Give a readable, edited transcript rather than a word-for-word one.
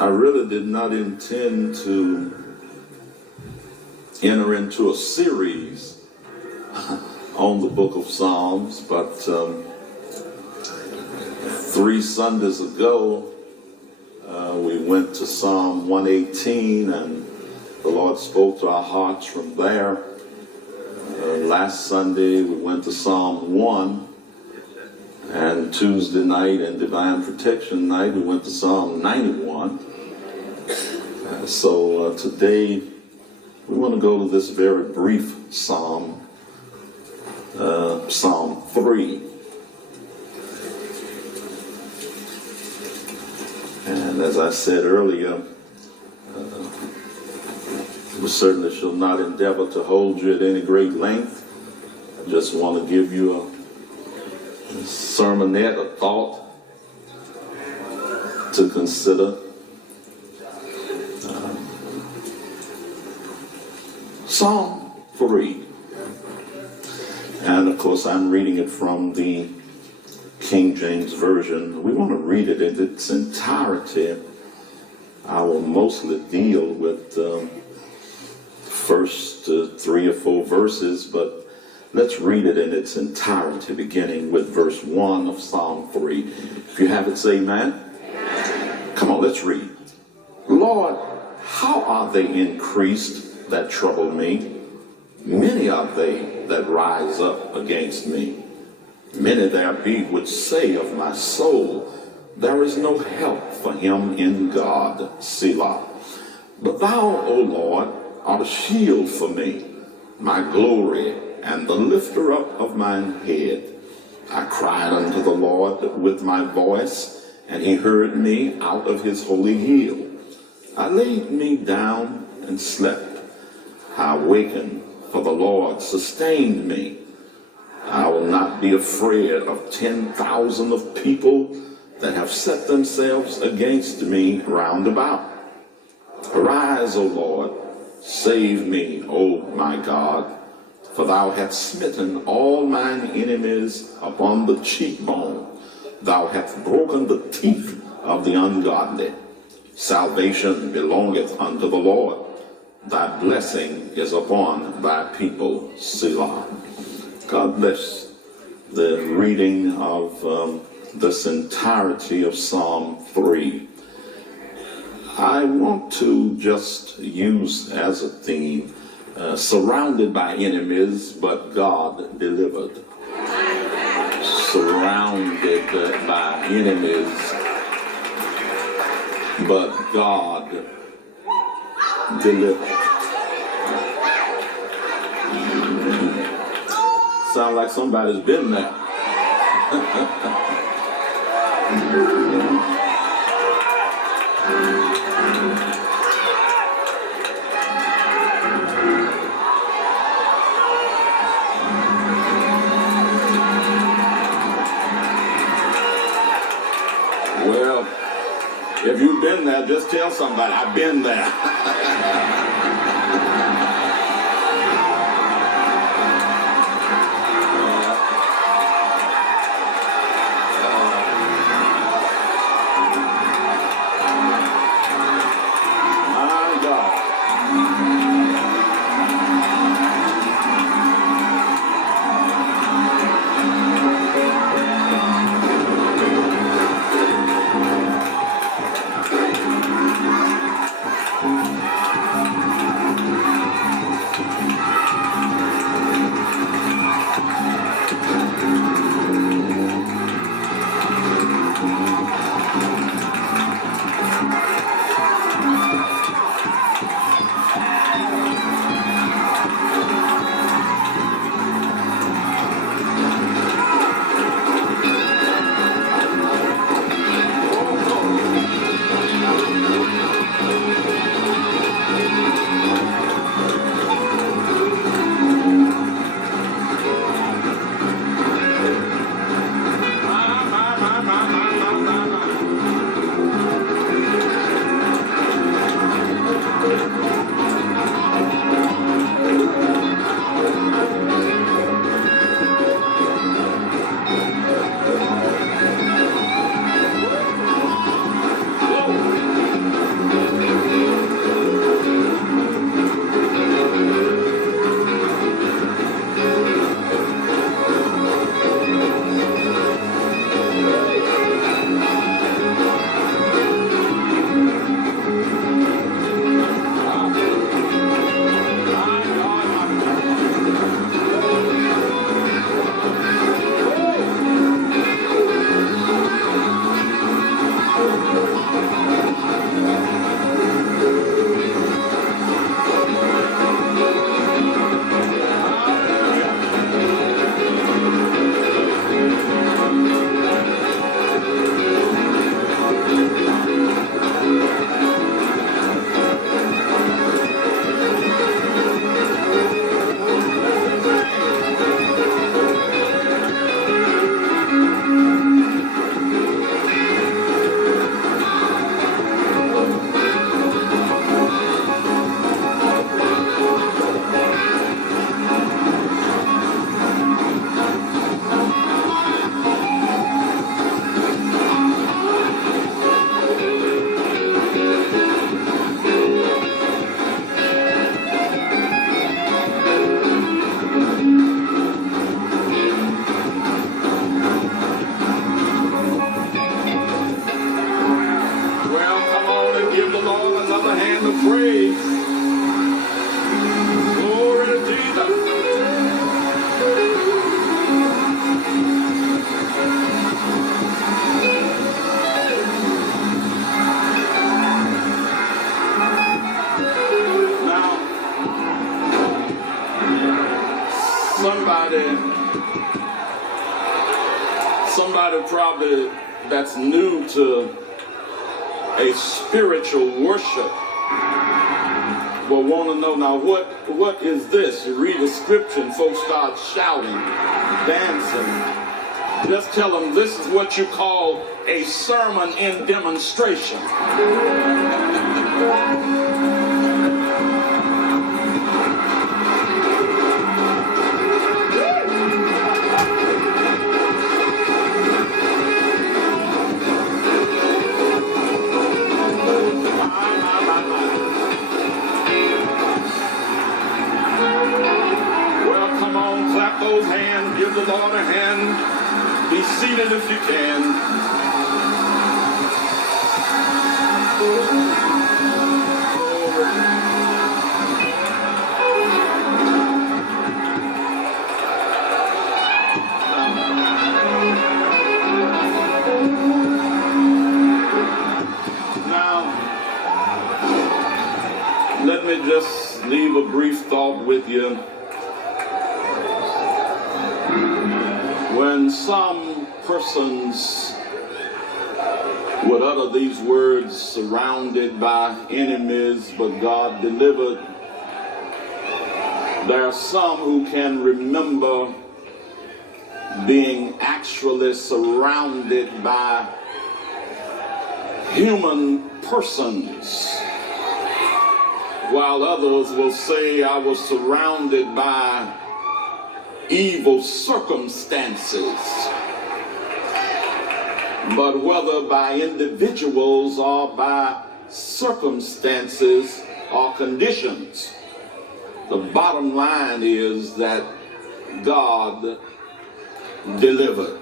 I really did not intend to enter into a series on the book of Psalms, but 3 Sundays ago we went to Psalm 118 and the Lord spoke to our hearts from there. Last Sunday we went to Psalm 1, and Tuesday night and Divine Protection night we went to Psalm 91. So today we want to go to this very brief psalm, Psalm 3. And as I said earlier, we certainly shall not endeavor to hold you at any great length. I just want to give you a sermonette, a thought to consider. Psalm 3. And of course I'm reading it from the King James Version. We want to read it in its entirety. I will mostly deal with first 3 or 4 verses, but let's read it in its entirety, beginning with verse 1 of Psalm 3. If you have it, say amen. Amen. Come on, let's read. Lord, how are they increased that trouble me? Many are they that rise up against me. Many there be which say of my soul, there is no help for him in God, Selah. But thou, O Lord, art a shield for me, my glory, and the lifter up of mine head. I cried unto the Lord with my voice, and he heard me out of his holy hill. I laid me down and slept. I awakened, for the Lord sustained me. I will not be afraid of 10,000 of people that have set themselves against me round about. Arise, O Lord, save me, O my God, for thou hast smitten all mine enemies upon the cheekbone. Thou hast broken the teeth of the ungodly. Salvation belongeth unto the Lord. Thy blessing is upon thy people, Selah. God bless the reading of this entirety of Psalm 3. I want to just use as a theme, surrounded by enemies, but God delivered. Surrounded by enemies, but God delivered. Sound like somebody's been there. Well, if you've been there, just tell somebody, I've been there. the praise. Glory to Jesus. Now, somebody probably that's new to a spiritual worship will want to know, now what is this? You read the scripture and folks start shouting, dancing. Just tell them this is what you call a sermon in demonstration. Those hands, give the Lord a hand. Be seated if you can. Now, let me just leave a brief thought with you. When some persons would utter these words, surrounded by enemies, but God delivered, there are some who can remember being actually surrounded by human persons, while others will say, I was surrounded by evil circumstances. But whether by individuals or by circumstances or conditions, the bottom line is that God delivered.